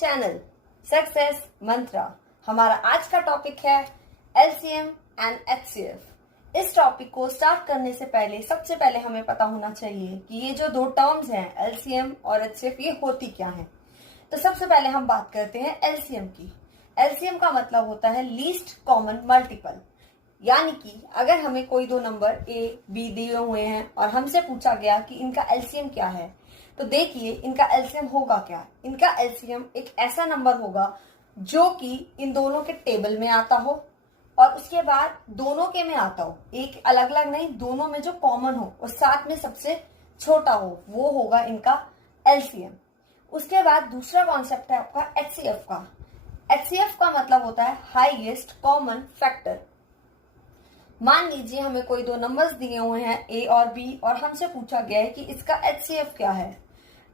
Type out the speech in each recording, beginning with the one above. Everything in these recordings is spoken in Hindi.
चैनल सक्सेस मंत्रा। हमारा आज का टॉपिक है एलसीएम एंड एचसीएफ। इस टॉपिक को स्टार्ट करने से पहले सबसे पहले हमें पता होना चाहिए कि ये जो दो टर्म्स हैं एलसीएम और एचसीएफ ये होती क्या हैं। तो सबसे पहले हम बात करते हैं एलसीएम की। एलसीएम का मतलब होता है लीस्ट कॉमन मल्टीपल, यानी कि अगर हमें कोई दो नंबर ए बी दिए हुए हैं और हमसे पूछा गया कि इनका एलसीएम क्या है, तो देखिए इनका एलसीएम होगा क्या। इनका एलसीएम एक ऐसा नंबर होगा जो कि इन दोनों के टेबल में आता हो और उसके बाद दोनों के में आता हो, एक अलग अलग नहीं, दोनों में जो कॉमन हो और साथ में सबसे छोटा हो, वो होगा इनका एलसीएम। उसके बाद दूसरा कॉन्सेप्ट है आपका एचसीएफ का। एचसीएफ का मतलब होता है हाईएस्ट कॉमन फैक्टर। मान लीजिए हमें कोई दो नंबर्स दिए हुए हैं ए और बी और हमसे पूछा गया है कि इसका एचसीएफ क्या है,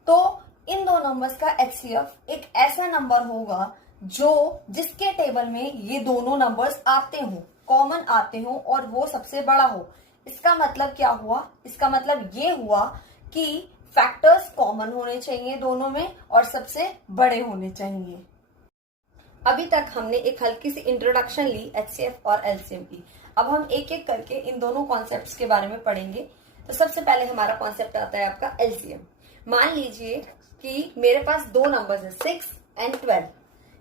तो इन दो नंबर्स का एचसीएफ एक ऐसा नंबर होगा जो जिसके टेबल में ये दोनों नंबर्स आते हो, कॉमन आते हो और वो सबसे बड़ा हो। इसका मतलब क्या हुआ? इसका मतलब ये हुआ कि फैक्टर्स कॉमन होने चाहिए दोनों में और सबसे बड़े होने चाहिए। अभी तक हमने एक हल्की सी इंट्रोडक्शन ली एचसीएफ और एलसीएम की। अब हम एक एक करके इन दोनों कॉन्सेप्ट्स के बारे में पढ़ेंगे। तो सबसे पहले हमारा कॉन्सेप्ट आता है आपका एलसीएम। मान लीजिए कि मेरे पास दो नंबर्स हैं 6 एंड 12,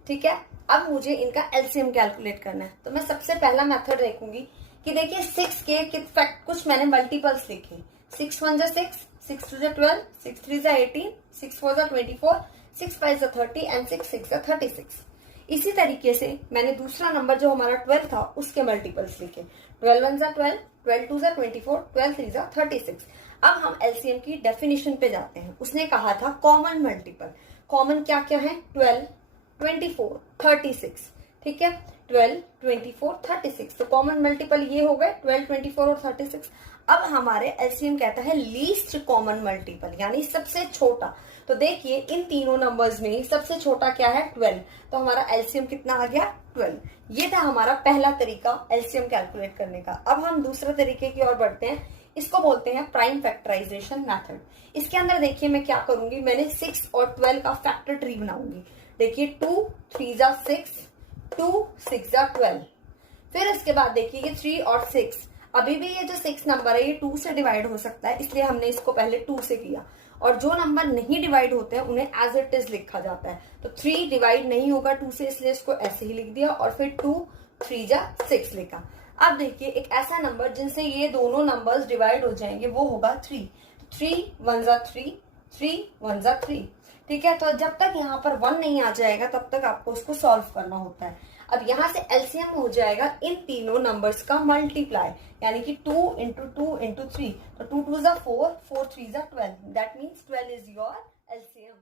ठीक है। अब मुझे इनका एलसीएम कैलकुलेट करना है, तो मैं सबसे पहला मेथड देखूंगी कि देखिए 6 के कुछ मैंने मल्टीपल्स लिखे। 6 1 जा 6, 6 2 जा 12, 6 3 जा 18, 6 4 जा 24, 6 5 जा 30 एंड 6 6 जा 36। इसी तरीके से मैंने दूसरा नंबर जो हमारा 12 था उसके मल्टीपल्स लिखे। 12 1 जा 12, 12 2 जा 24, 12 3 जा 36। अब हम एलसीएम की डेफिनेशन पे जाते हैं। उसने कहा था कॉमन मल्टीपल। कॉमन क्या क्या है? 12, 24, 36, ठीक है। 12, 24, 36, तो कॉमन मल्टीपल ये हो गए 12, 24 और 36। अब हमारे एलसीएम कहता है लीस्ट कॉमन मल्टीपल, यानी सबसे छोटा। तो देखिए इन तीनों नंबर्स में सबसे छोटा क्या है? 12। तो हमारा एलसीएम कितना आ गया? 12। ये था हमारा पहला तरीका एलसीएम कैलकुलेट करने का। अब हम दूसरे तरीके की ओर बढ़ते हैं। इसको बोलते हैं प्राइम फैक्टराइजेशन मेथड। इसके अंदर देखिए मैं क्या करूंगी, मैंने 6 और 12 का फैक्टर ट्री बनाऊंगी। देखिए 2 3 जा 6, 2 6 जा 12। फिर इसके बाद देखिए ये 3 और 6, अभी भी ये जो 6 नंबर है ये 2 से डिवाइड हो सकता है, इसलिए हमने इसको पहले 2 से किया। और जो नंबर नहीं डिवाइड होते हैं उन्हें एज इट इज लिखा जाता है। तो 3 डिवाइड नहीं होगा 2 से, इसलिए इसको ऐसे ही लिख दिया और फिर 2 3 जा 6 लिखा। अब देखिए एक ऐसा नंबर जिनसे ये दोनों नंबर्स डिवाइड हो जाएंगे वो होगा 3। 3 1 जा 3, 3 1 जा 3, ठीक है। तो जब तक यहाँ पर 1 नहीं आ जाएगा तब तक आपको उसको सॉल्व करना होता है। अब यहाँ से एलसीएम हो जाएगा इन तीनों नंबर्स का मल्टीप्लाई, यानी कि 2 into 2 into 3। तो 2 2 जा 4, 4 3 जा 12, that means 12 is your LCM.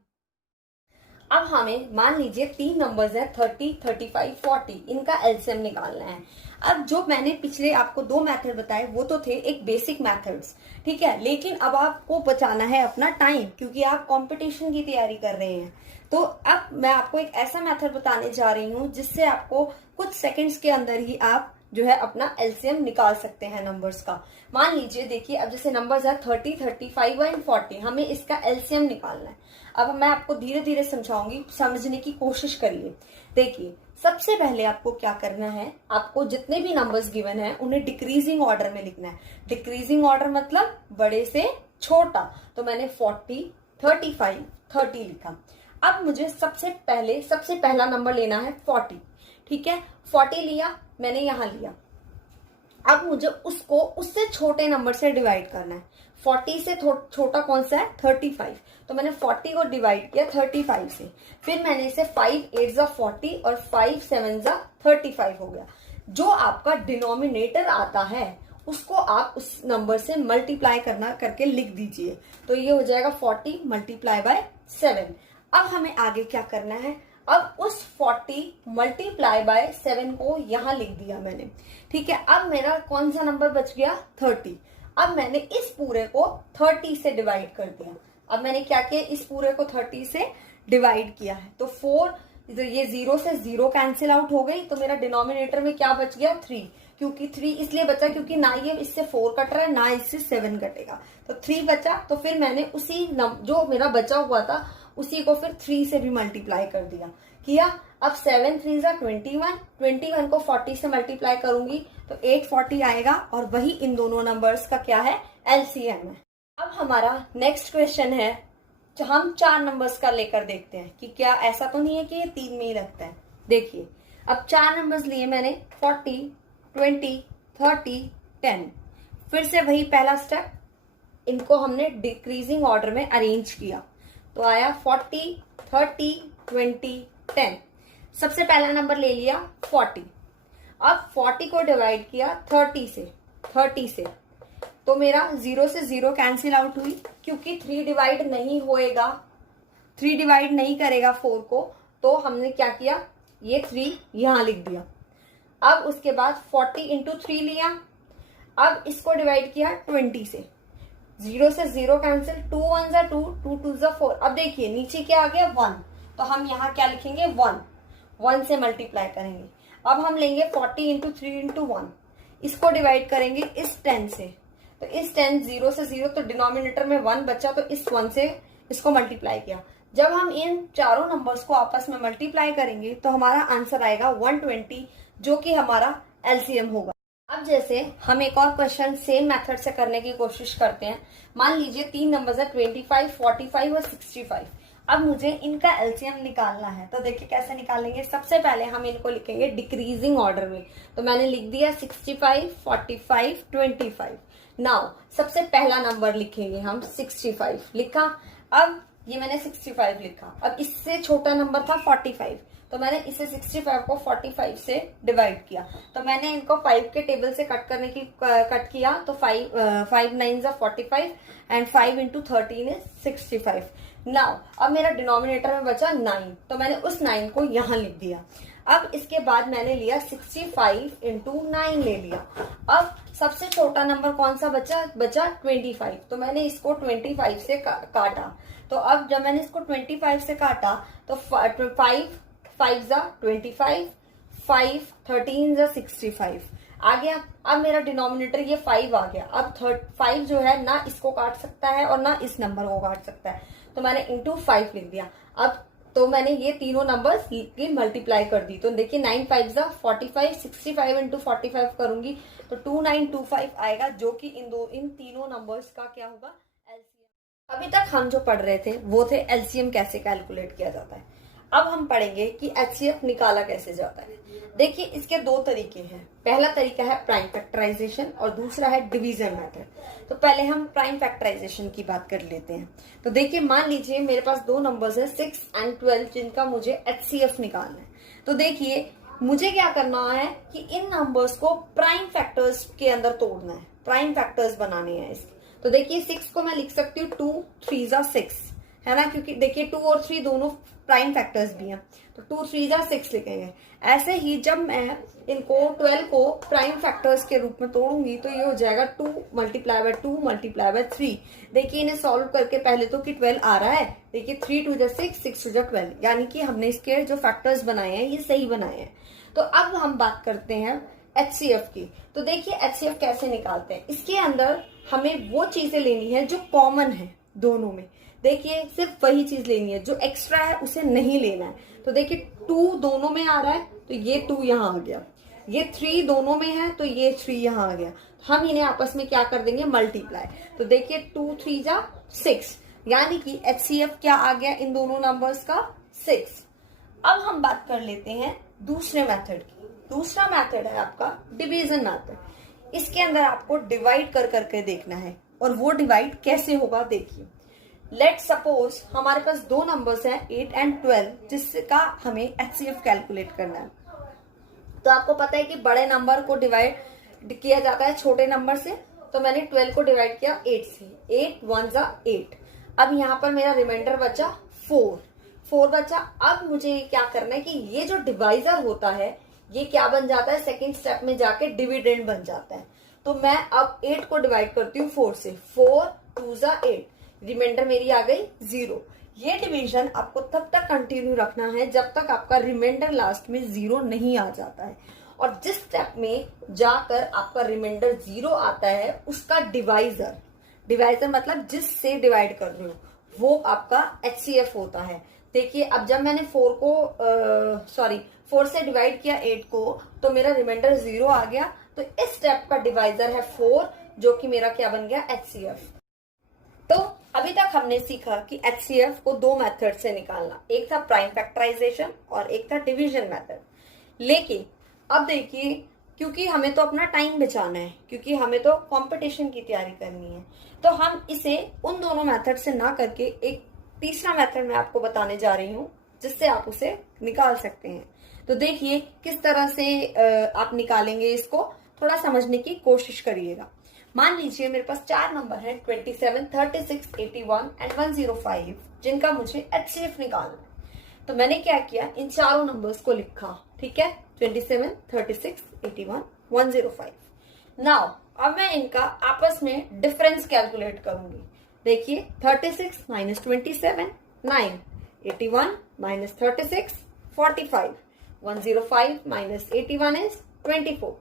अब हमें मान लीजिए तीन नंबर्स है 30, 35, 40, इनका एलसीएम निकालना है। अब जो मैंने पिछले आपको दो मेथड बताए वो तो थे एक बेसिक मेथड्स, ठीक है, लेकिन अब आपको बचाना है अपना टाइम क्योंकि आप कंपटीशन की तैयारी कर रहे हैं। तो अब मैं आपको एक ऐसा मेथड बताने जा रही हूँ जिससे आपको कुछ सेकंड्स के अंदर ही आप जो है अपना एलसीएम निकाल सकते हैं नंबर्स का। मान लीजिए देखिए अब जैसे नंबर्स है 30, 35 एंड 40, हमें इसका एलसीएम निकालना है। अब मैं आपको धीरे धीरे समझाऊंगी, समझने की कोशिश करिए। देखिए सबसे पहले आपको क्या करना है, आपको जितने भी नंबर्स गिवन है उन्हें डिक्रीजिंग ऑर्डर में लिखना है। डिक्रीजिंग ऑर्डर मतलब बड़े से छोटा। तो मैंने 40, 35, 30 लिखा। अब मुझे सबसे पहला नंबर लेना है 40, ठीक है। 40 लिया मैंने, यहां लिया। अब मुझे उसको उससे छोटे नंबर से डिवाइड करना है। 40 से छोटा कौन सा है? 35। तो मैंने 40 को डिवाइड किया 35 से। फिर मैंने इसे 5 8 जा 40 और 5 7 जा 35 हो गया। जो आपका डिनोमिनेटर आता है उसको आप उस नंबर से मल्टीप्लाई करके लिख दीजिए। तो ये हो जाएगा 40 मल्टीप्लाई बाय 7। अब हमें आगे क्या करना है, अब उस 40 मल्टीप्लाई बाय 7 को यहां लिख दिया मैंने, ठीक है। अब मेरा कौन सा नंबर बच गया? 30। अब मैंने इस पूरे को 30 से डिवाइड कर दिया। अब मैंने क्या किया, इस पूरे को 30 से डिवाइड किया है। तो 4, ये 0 से 0 कैंसिल आउट हो गई। तो मेरा डिनोमिनेटर में क्या बच गया? 3। क्योंकि 3 इसलिए बचा क्योंकि ना ये इससे 4 कट रहा है ना इससे 7 कटेगा, तो 3 बचा। तो फिर मैंने उसी जो मेरा बचा हुआ था उसी को फिर 3 से भी मल्टीप्लाई कर दिया किया। अब 7 3 जा 21, 21 को 40 से मल्टीप्लाई करूंगी तो 840 आएगा और वही इन दोनों नंबर्स का क्या है, एलसीएम है। अब हमारा नेक्स्ट क्वेश्चन है, जो हम 4 नंबर्स का लेकर देखते हैं कि क्या ऐसा तो नहीं है कि ये 3 में ही रखता है। देखिए अब 4 नंबर्स लिए मैंने 40, 20, 30, 10। फिर से वही पहला स्टेप, इनको हमने डिक्रीजिंग ऑर्डर में अरेंज किया तो आया 40, 30, 20, 10। सबसे पहला नंबर ले लिया 40। अब 40 को डिवाइड किया 30 से तो मेरा 0 से 0 कैंसिल आउट हुई, क्योंकि 3 डिवाइड नहीं होएगा, 3 डिवाइड नहीं करेगा 4 को, तो हमने क्या किया, ये 3 यहां लिख दिया। अब उसके बाद 40 इंटू 3 लिया। अब इसको डिवाइड किया 20 से, 0 से 0 कैंसिल, 2 1 जा 2, 2 2 जा 4। अब देखिए नीचे क्या आ गया 1, तो हम यहाँ क्या लिखेंगे 1 से मल्टीप्लाई करेंगे। अब हम लेंगे 40 इंटू 3 इंटू 1, इसको डिवाइड करेंगे इस 10 से, तो इस 10 0 से 0 तो डिनोमिनेटर में 1 बचा, तो इस 1 से इसको मल्टीप्लाई किया। जब हम इन चारों नंबर्स को आपस में मल्टीप्लाई करेंगे तो हमारा आंसर आएगा 120, जो कि हमारा एलसीएम होगा। अब जैसे हम एक और क्वेश्चन सेम मेथड से करने की कोशिश करते हैं। मान लीजिए 3 नंबर्स है 25, 45 और 65। अब मुझे इनका एलसीएम निकालना है, तो देखिए कैसे निकालेंगे। सबसे पहले हम इनको लिखेंगे डिक्रीजिंग ऑर्डर में, तो मैंने लिख दिया 65, 45, 25। नाउ सबसे पहला नंबर लिखेंगे हम 65, लिखा। अब ये मैंने 65 लिखा। अब इससे छोटा नंबर था 45, तो मैंने इसे 65 को 45 से डिवाइड किया। तो मैंने इनको 5 के टेबल से कट किया, तो 5 9 जा 45 एंड 5 इंटू 13 इज 65। नाउ अब मेरा डिनोमिनेटर में बचा 9, तो मैंने उस 9 को यहां लिख दिया। अब इसके बाद मैंने लिया 65 इंटू 9 ले लिया। अब सबसे छोटा नंबर कौन सा बचा 25, तो मैंने इसको 25 से काटा। तो अब जब मैंने इसको 25 से काटा तो 5 5 जा 25, 5 13 जा 65 आ गया। अब मेरा डिनोमिनेटर ये 5 आ गया। अब 5 जो है ना इसको काट सकता है और ना इस नंबर को काट सकता है, तो मैंने इंटू 5 लिख दिया। अब तो मैंने ये तीनों नंबर्स की मल्टीप्लाई कर दी, तो देखिए 9 5 जा 45, 65 इंटू 45 करूंगी तो 2925 आएगा, जो कि इन तीनों नंबर्स का क्या होगा, एलसीएम। अभी तक हम जो पढ़ रहे थे वो थे एलसीएम कैसे कैलकुलेट किया जाता है। अब हम पढ़ेंगे कि एचसीएफ निकाला कैसे जाता है। देखिए इसके 2 तरीके हैं। पहला तरीका है प्राइम फैक्टराइजेशन और दूसरा है डिवीजन मेथड। तो पहले हम प्राइम फैक्टराइजेशन की बात कर लेते हैं। तो देखिए मान लीजिए मेरे पास 2 नंबर्स है 6 एंड 12, जिनका मुझे एचसीएफ निकालना है। तो देखिए मुझे क्या करना है कि इन नंबर्स को प्राइम फैक्टर्स के अंदर तोड़ना है, प्राइम फैक्टर्स बनाने हैं इसके। तो देखिए 6 को मैं लिख सकती हूँ 2 3 जा 6, है ना, क्योंकि देखिए 2 और 3 दोनों प्राइम फैक्टर्स भी हैं, तो 2 3 जा 6 लिखेंगे। ऐसे ही जब मैं इनको 12 को प्राइम फैक्टर्स के रूप में तोड़ूंगी तो ये हो जाएगा 2 मल्टीप्लाई बाय 2 मल्टीप्लाई बाय 3। देखिए इन्हें सॉल्व करके पहले तो कि 12 आ रहा है, देखिए 3 2 जा 6, 6 2 जा 12, यानी कि हमने इसके जो फैक्टर्स बनाए हैं ये सही बनाए हैं। तो अब हम बात करते हैं एचसीएफ की। तो देखिए एचसीएफ कैसे निकालते हैं। इसके अंदर हमें वो चीजें लेनी है जो कॉमन है दोनों में। देखिए सिर्फ वही चीज लेनी है, जो एक्स्ट्रा है उसे नहीं लेना है। तो देखिए 2 दोनों में आ रहा है तो ये 2 यहाँ आ गया, ये 3 दोनों में है तो ये 3 यहाँ आ गया। हम इन्हें आपस में क्या कर देंगे, मल्टीप्लाई। तो देखिए 2 3 जा 6, यानी कि एचसीएफ क्या आ गया इन दोनों नंबर्स का, 6। अब हम बात कर लेते हैं दूसरे मेथड की। दूसरा मेथड है आपका डिवीजन मेथड। इसके अंदर आपको डिवाइड कर करके देखना है, और वो डिवाइड कैसे होगा देखिए। लेट सपोज हमारे पास 2 नंबर्स हैं 8 एंड 12, जिसका हमें एचसीएफ कैलकुलेट करना है। तो आपको पता है कि बड़े नंबर को डिवाइड किया जाता है छोटे नंबर से, तो मैंने 12 को डिवाइड किया 8 से, 8 1 जा 8। अब यहाँ पर मेरा रिमाइंडर बचा 4 बचा। अब मुझे क्या करना है कि ये जो डिवाइजर होता है ये क्या बन जाता है, सेकेंड स्टेप में जाके डिविडेंड बन जाता है। तो मैं अब 8 को डिवाइड करती हूँ 4 से, 4 2 जा 8, रिमाइंडर मेरी आ गई 0। ये डिवीजन आपको तब तक कंटिन्यू रखना है जब तक आपका रिमाइंडर लास्ट में 0 नहीं आ जाता है। और जिस स्टेप में जाकर आपका रिमाइंडर 0 आता है उसका डिवाइजर मतलब जिससे डिवाइड कर रहे हो वो आपका HCF होता है। देखिए अब जब मैंने 4 से डिवाइड किया 8 को, तो मेरा रिमाइंडर 0 आ गया। तो इस स्टेप का डिवाइजर है 4, जो कि मेरा क्या बन गया, HCF। तो अभी तक हमने सीखा कि HCF को 2 मेथड से निकालना, एक था प्राइम फैक्टराइजेशन और एक था डिवीजन मेथड। लेकिन अब देखिए, क्योंकि हमें तो अपना टाइम बचाना है, क्योंकि हमें तो कंपटीशन की तैयारी करनी है, तो हम इसे उन दोनों मेथड से ना करके एक तीसरा मेथड मैं आपको बताने जा रही हूँ, जिससे आप उसे निकाल सकते हैं। तो देखिए किस तरह से आप निकालेंगे, इसको थोड़ा समझने की कोशिश करिएगा। मान लीजिए मेरे पास 4 नंबर हैं, 27, 36, 81 एंड 105, जिनका मुझे HCF निकालना है। तो मैंने क्या किया, इन चारों नंबर्स को लिखा, ठीक है, 27, 36, 81, 105। नाउ अब मैं इनका आपस में डिफरेंस कैलकुलेट करूंगी। देखिए 36 माइनस 27 9, 81 माइनस 36 45, 105 माइनस 81 इज 24।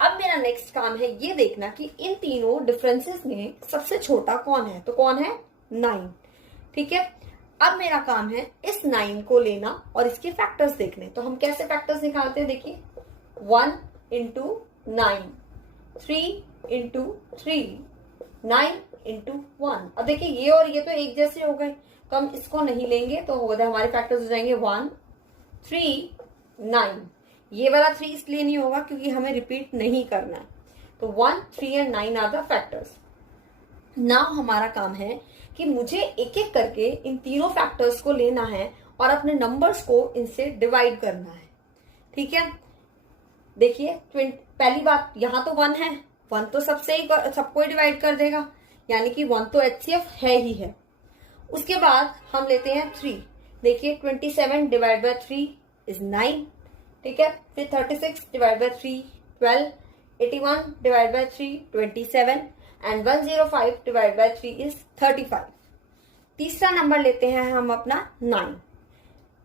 अब मेरा नेक्स्ट काम है ये देखना कि इन तीनों डिफरेंसेस में सबसे छोटा कौन है। तो कौन है, 9, ठीक है। अब मेरा काम है इस 9 को लेना और इसके फैक्टर्स देखने। तो हम कैसे फैक्टर्स निकालते हैं, देखिए 1 इंटू 9, 3 इंटू 3, 9 इंटू 1। अब देखिए ये और ये तो एक जैसे हो गए, तो हम इसको नहीं लेंगे, तो हमारे फैक्टर्स हो जाएंगे 1 3 9। ये वाला 3 इसलिए नहीं होगा क्योंकि हमें रिपीट नहीं करना है। तो 1 3 and 9 are the factors. Now हमारा काम है कि मुझे एक एक करके इन तीनों फैक्टर्स को लेना है और अपने नंबर्स को इनसे डिवाइड करना है, ठीक है। देखिए पहली बात, यहां तो 1 है, 1 तो सबको डिवाइड कर देगा, यानी कि 1 तो HCF है ही है। उसके बाद हम लेते हैं 3। देखिए 27 डिवाइड बाय 3 इज 9, ठीक है। फिर 36 divide by 3 12, 81 divide by 3 27 and 105 divide by 3 is 35। तीसरा नंबर लेते हैं हम अपना 9।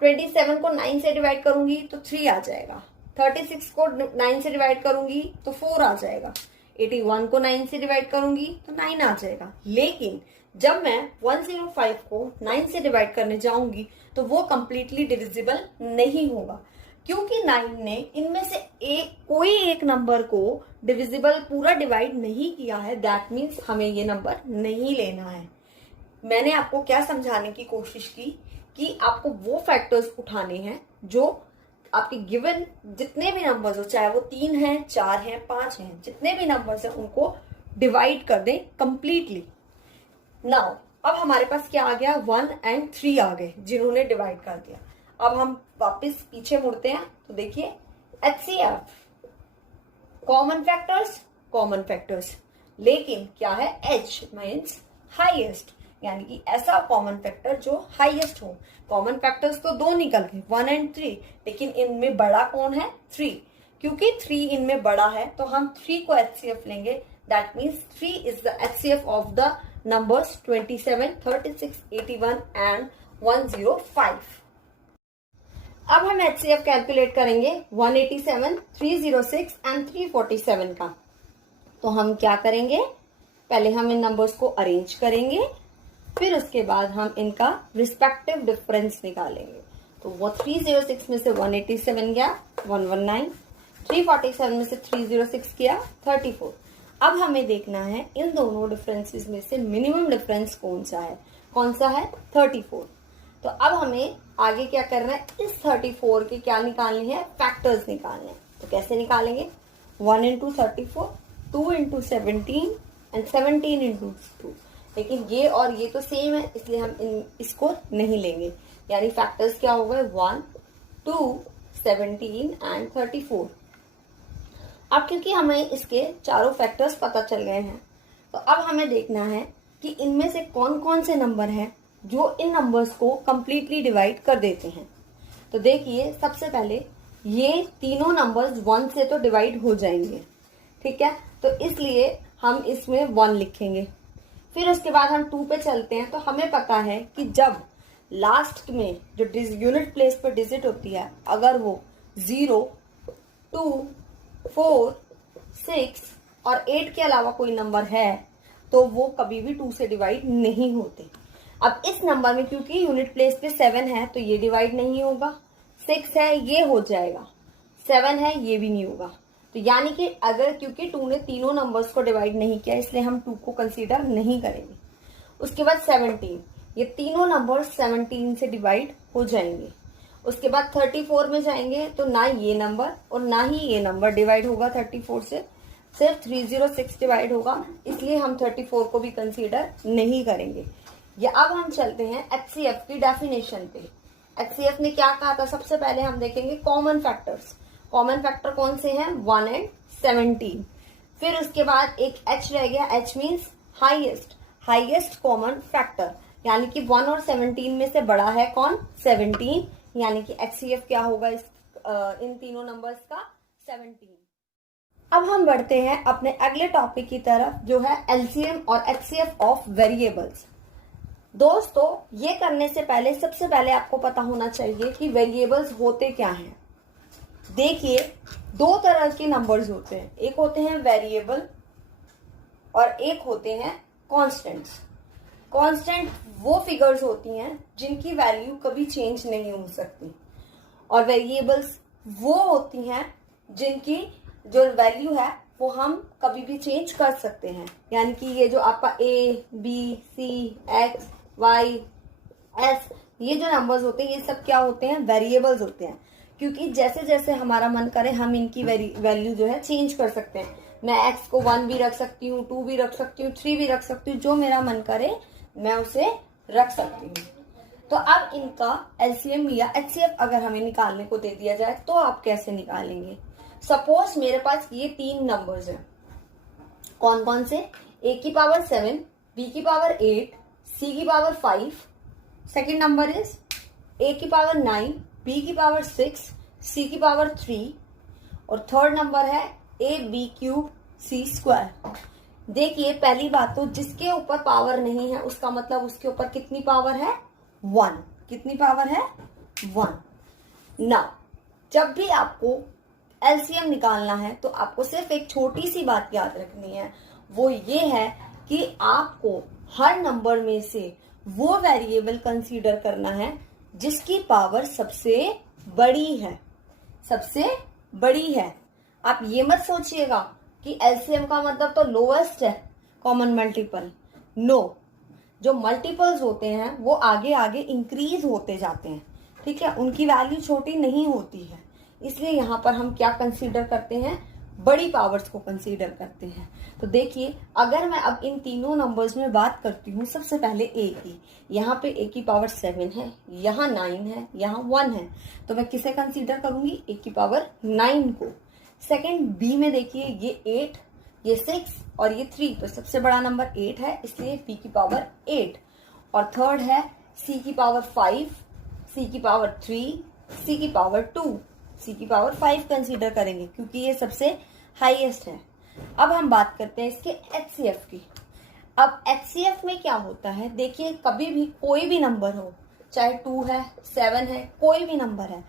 27 को 9 से डिवाइड करूंगी तो 3 आ जाएगा, 36 को 9 से डिवाइड करूंगी तो 4 आ जाएगा, 81 को 9 से डिवाइड करूंगी तो 9 आ जाएगा। लेकिन जब मैं 105 को 9 से डिवाइड करने जाऊंगी तो वो कंप्लीटली डिविजिबल नहीं होगा, क्योंकि 9 ने इनमें से कोई एक नंबर को डिविजिबल पूरा डिवाइड नहीं किया है। दैट मीन्स हमें ये नंबर नहीं लेना है। मैंने आपको क्या समझाने की कोशिश की कि आपको वो फैक्टर्स उठाने हैं जो आपके गिवन जितने भी नंबर्स हो, चाहे वो 3 हैं, 4 हैं, 5 हैं, जितने भी नंबर्स हैं उनको डिवाइड कर दें कंप्लीटली। नाउ अब हमारे पास क्या आ गया, 1 एंड 3 आ गए जिन्होंने डिवाइड कर दिया। अब हम वापस पीछे मुड़ते हैं तो देखिए HCF कॉमन फैक्टर्स, लेकिन क्या है, H मीन्स हाईएस्ट, यानी कि ऐसा कॉमन फैक्टर जो हाईएस्ट हो। कॉमन फैक्टर्स तो 2 निकल गए, 1 एंड 3, लेकिन इनमें बड़ा कौन है, 3। क्योंकि 3 इनमें बड़ा है तो हम 3 को HCF लेंगे। That means 3 is the HCF of the numbers 27, 36, 81 and 105। अब हम HCF कैलकुलेट करेंगे 187, 306 एंड 347 का। तो हम क्या करेंगे, पहले हम इन नंबर्स को अरेंज करेंगे, फिर उसके बाद हम इनका रिस्पेक्टिव डिफरेंस निकालेंगे। तो वो 306 में से 187 गया 119, 347 में से 306 किया 34। अब हमें देखना है इन दोनों डिफरेंसेस में से मिनिमम डिफरेंस कौन सा है 34। तो अब हमें आगे क्या करना है, इस 34 के क्या निकालनी है, फैक्टर्स निकालने हैं। तो कैसे निकालेंगे, 1 इंटू 34, 2 इंटू 17 एंड 17 इंटू 2। लेकिन ये और ये तो सेम है, इसलिए हम इसको नहीं लेंगे। यानी फैक्टर्स क्या हो गए, 1, 2, 17 एंड 34। अब क्योंकि हमें इसके चारों फैक्टर्स पता चल गए हैं, तो अब हमें देखना है कि इनमें से कौन कौन से नंबर हैं जो इन नंबर्स को कंप्लीटली डिवाइड कर देते हैं। तो देखिए सबसे पहले ये तीनों नंबर्स 1 से तो डिवाइड हो जाएंगे, ठीक है। तो इसलिए हम इसमें 1 लिखेंगे। फिर उसके बाद हम 2 पे चलते हैं। तो हमें पता है कि जब लास्ट में जो यूनिट प्लेस पर डिजिट होती है, अगर वो 0, 2, 4, 6 और 8 के अलावा कोई नंबर है तो वो कभी भी 2 से डिवाइड नहीं होते। अब इस नंबर में क्योंकि यूनिट प्लेस पे 7 है तो ये डिवाइड नहीं होगा, 6 है ये हो जाएगा, 7 है ये भी नहीं होगा। तो यानी कि अगर क्योंकि 2 ने तीनों नंबर्स को डिवाइड नहीं किया इसलिए हम 2 को कंसीडर नहीं करेंगे। उसके बाद 17, ये तीनों नंबर 17 से डिवाइड हो जाएंगे। उसके बाद 34 में जाएंगे तो ना ये नंबर और ना ही ये नंबर डिवाइड होगा 34 से, सिर्फ 306 डिवाइड होगा, इसलिए हम 34 को भी कंसीडर नहीं करेंगे। या अब हम चलते हैं एचसीएफ की डेफिनेशन पे। एचसीएफ ने क्या कहा था, सबसे पहले हम देखेंगे कॉमन फैक्टर्स। कॉमन फैक्टर कौन से हैं, 1 एंड 17। फिर उसके बाद एक एच रह गया, H means highest common factor, यानी कि 1 और 17 में से बड़ा है कौन, 17, यानी कि एचसीएफ क्या होगा इन तीनों नंबर्स का, 17। अब हम बढ़ते हैं अपने अगले टॉपिक की तरफ जो है एलसीएम और एचसीएफ ऑफ वेरिएबल्स। दोस्तों ये करने से पहले सबसे पहले आपको पता होना चाहिए कि वेरिएबल्स होते क्या हैं। देखिए दो तरह के नंबर्स होते हैं, एक होते हैं वेरिएबल और एक होते हैं कांस्टेंट्स। कांस्टेंट वो फिगर्स होती हैं जिनकी वैल्यू कभी चेंज नहीं हो सकती, और वेरिएबल्स वो होती हैं जिनकी जो वैल्यू है वो हम कभी भी चेंज कर सकते हैं। यानी कि ये जो आपका A B C X Y S ये जो नंबर्स होते हैं ये सब क्या होते हैं, वेरिएबल्स होते हैं, क्योंकि जैसे जैसे हमारा मन करे हम इनकी वैल्यू जो है चेंज कर सकते हैं। मैं x को 1 भी रख सकती हूँ, 2 भी रख सकती हूँ, 3 भी रख सकती हूँ, जो मेरा मन करे मैं उसे रख सकती हूँ। तो अब इनका एलसीएम या एचसीएफ अगर हमें निकालने को दे दिया जाए तो आप कैसे निकालेंगे। सपोज मेरे पास ये 3 नंबर्स हैं, कौन कौन से, a की पावर 7, b की पावर 8, c की power 5, second number is a की पावर 9, b की पावर 6, c की पावर 3, और थर्ड नंबर है a b cube c square. देखिए पहली बात तो जिसके ऊपर पावर नहीं है उसका मतलब उसके ऊपर कितनी पावर है, 1। कितनी पावर है, 1। ना जब भी आपको एलसीएम निकालना है तो आपको सिर्फ एक छोटी सी बात याद रखनी है, वो ये है कि आपको हर नंबर में से वो वेरिएबल कंसीडर करना है जिसकी पावर सबसे बड़ी है, सबसे बड़ी है। आप ये मत सोचिएगा कि एलसीएम का मतलब तो लोएस्ट है कॉमन मल्टीपल, नो, जो मल्टीपल्स होते हैं वो आगे आगे इंक्रीज होते जाते हैं, ठीक है, उनकी वैल्यू छोटी नहीं होती है। इसलिए यहाँ पर हम क्या कंसीडर करते हैं, बड़ी पावर्स को कंसीडर करते हैं। तो देखिए अगर मैं अब इन तीनों नंबर्स में बात करती हूँ, सबसे पहले a की, यहाँ पे a की पावर 7 है, यहाँ 9 है, यहाँ 1 है, तो मैं किसे कंसीडर करूंगी, a की पावर 9 को। सेकंड b में देखिए ये 8, ये 6 और ये 3, तो सबसे बड़ा नंबर 8 है इसलिए b की पावर 8। और थर्ड है c की पावर 5, c की पावर 3, c की पावर 2, c की पावर 5 कंसीडर करेंगे क्योंकि ये सबसे हाईएस्ट है। अब हम बात करते हैं इसके एचसीएफ की। अब एचसीएफ में क्या होता है, देखिए कभी भी कोई भी नंबर हो, चाहे 2 है 7 है, कोई भी नंबर है,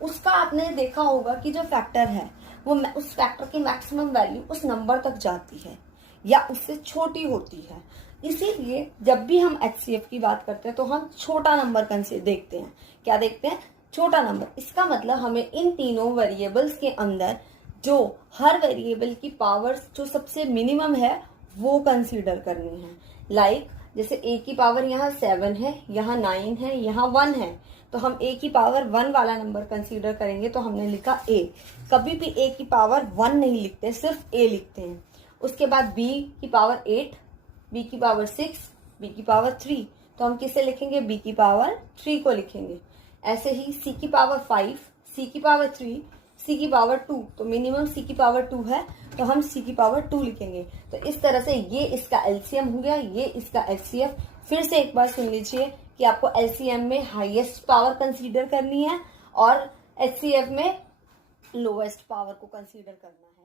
उसका आपने देखा होगा कि जो फैक्टर है वो उस फैक्टर की मैक्सिमम वैल्यू उस नंबर तक जाती है या उससे छोटी होती है। इसीलिए जब भी हम एचसीएफ की बात करते हैं तो हम छोटा नंबर कंसीडर देखते हैं। क्या देखते हैं, छोटा नंबर। इसका मतलब हमें इन तीनों वेरिएबल्स के अंदर जो हर वेरिएबल की पावर्स जो सबसे मिनिमम है वो कंसीडर करनी है। लाइक जैसे a की पावर यहाँ 7 है, यहाँ 9 है, यहाँ 1 है, तो हम a की पावर 1 वाला नंबर कंसीडर करेंगे, तो हमने लिखा a। कभी भी a की पावर 1 नहीं लिखते, सिर्फ a लिखते हैं। उसके बाद b की पावर 8, b की पावर 6, b की पावर 3, तो हम किसे लिखेंगे, b की पावर 3 को लिखेंगे। ऐसे ही c की पावर 5, c की पावर 3, c की पावर 2, तो मिनिमम c की पावर 2 है तो हम c की पावर 2 लिखेंगे। तो इस तरह से ये इसका एलसीएम हो गया, ये इसका एचसीएफ। फिर से एक बार सुन लीजिए कि आपको एलसीएम में हाईएस्ट पावर कंसीडर करनी है और एचसीएफ में लोएस्ट पावर को कंसीडर करना है।